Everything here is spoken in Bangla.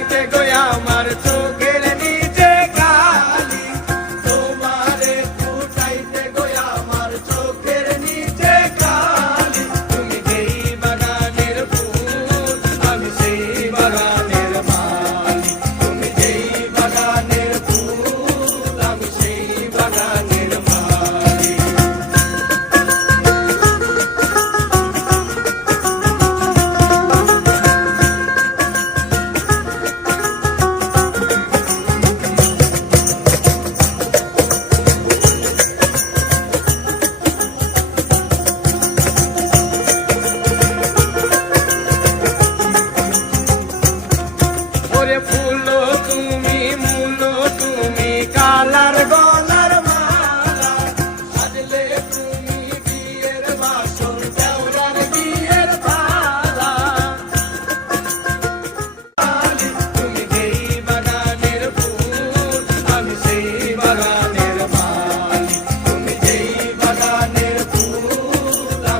ফুটাইতে গো আমার চোখের নিচে কালি, তোমারে ফুটাইতে গো আমার চোখের নিচে কালি। তুমি যেই বাগানের ফুল আমি সেই বাগানের মালি, তুমি যেই বাগানের ফুল আমি সেই বাগানের মালি। ওরে